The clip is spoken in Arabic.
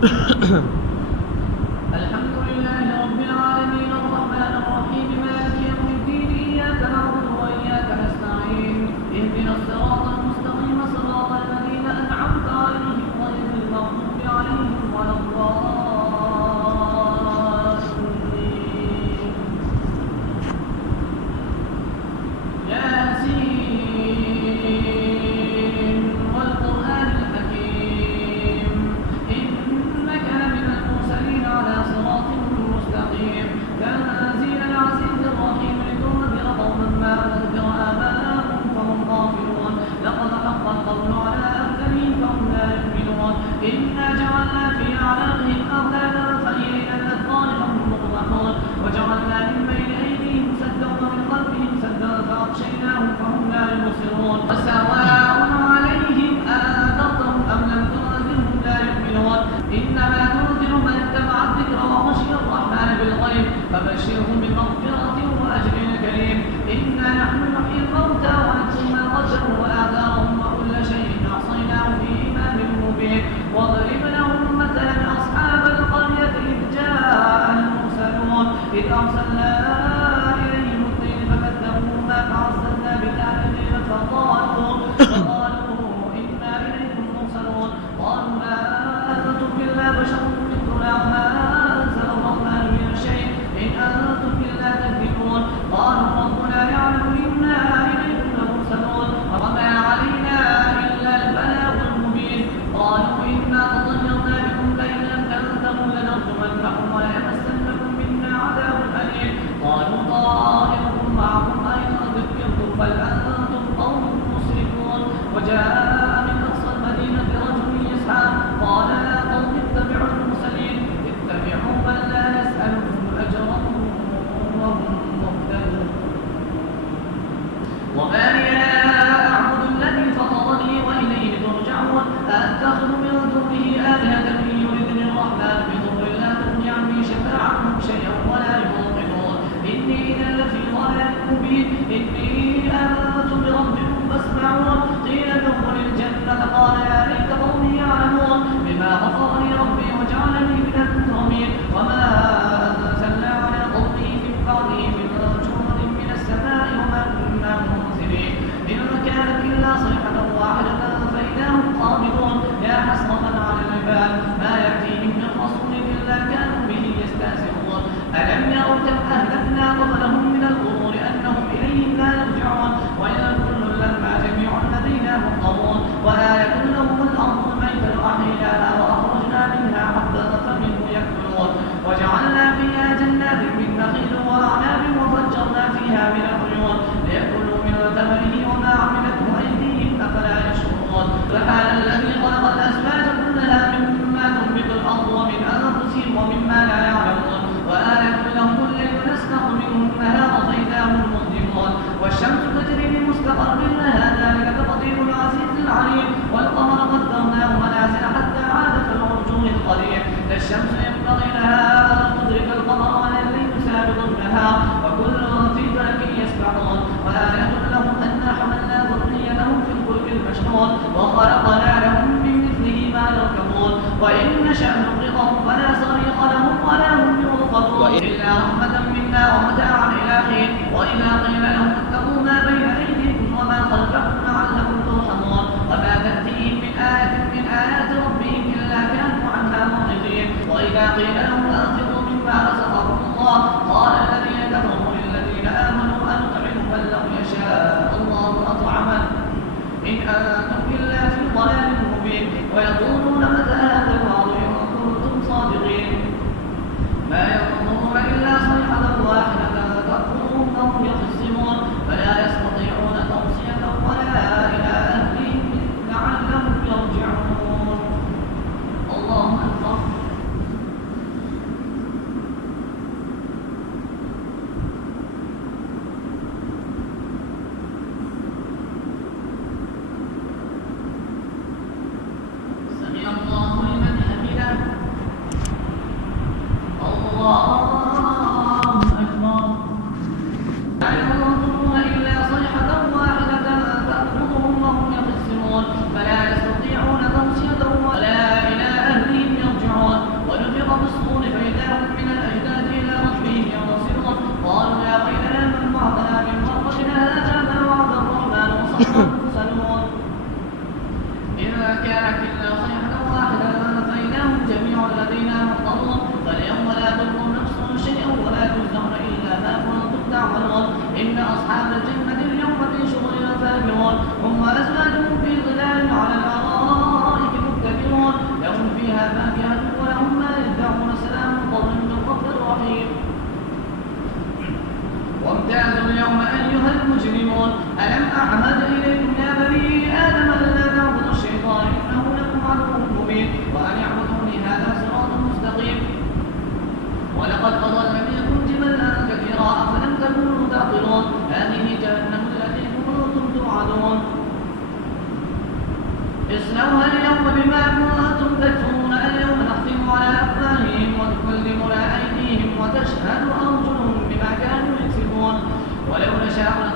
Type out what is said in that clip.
الحمد لله رب العالمين الرحمن الرحيم مالك يوم الدين إياك نعبد وإياك نستعين اهدنا الصراط المستقيم صراط الذين أنعمت عليهم غير المغضوب عليهم ولا الضالين ياسين والقرآن الحكيم إنك لمن المرسلين على صراط مستقيم تنزيل العزيز الرحيم لتنذر قوما ما أنذر آباءهم فهم غافلون لقد حق القول على أكثرهم فهم لا يؤمنون إنا جعلنا في أعناقهم أغلالا فإلى الأذقان فهم مقمحون وجعلنا من بين أيديهم سدا ومن خلفهم سدا فأغشيناهم فهم لا يبصرون وسواء عليهم أأنذرتهم أم لم تنذرهم لا يؤمنون إنما تنذر من اتبع الذكر وخشي الرحمن بالغيب فبشرهم بمغفرة وأجر كريم إنا نحن نحيي الموتى ونكتب ما قدموا وآثارهم وكل شيء أحصيناه في إمام مبين واضرب لهم مثلا أصحاب القرية إذ جاء المرسلون إذ أرسلنا إليهم اثنين فكذبوهما فعززنا بالآخرين فقالوا إنا إليكم مرسلون قالوا ما أنتم إلا بشر مثلنا وما أنزل الرحمن من شيء إن أنتم أشرف المرسلون إن كانت إلا صيحة واحدة فإذا هم جميع لدينا محضرون فاليوم لا تظلم نفس شيئا ولا تجزون إلا ما كنتم تعملون إن أصحاب الجنة اليوم في شغل فاكهون هم وأزواجهم في ظلال على الأرائك متكئون لهم فيها فاكهة ولهم ما يدعون سلام قولا من غفور رحيم وامتازوا اليوم أيها المجرمون ألم أعهد إليكم يا بني آدم ألا تعبدوا الشيطان إنه لكم عدو مبين وأن اعبدوني هذا صراط مستقيم ولقد أضل منكم جبلا كثيرا أفلم تكونوا تعقلون هذه جهنم التي كنتم توعدون اصلوها اليوم بما كنتم تكفرون اليوم نختم على أفواههم وتكلمنا أيديهم وتشهد أرجلهم بما كانوا يكسبون ولو نشاء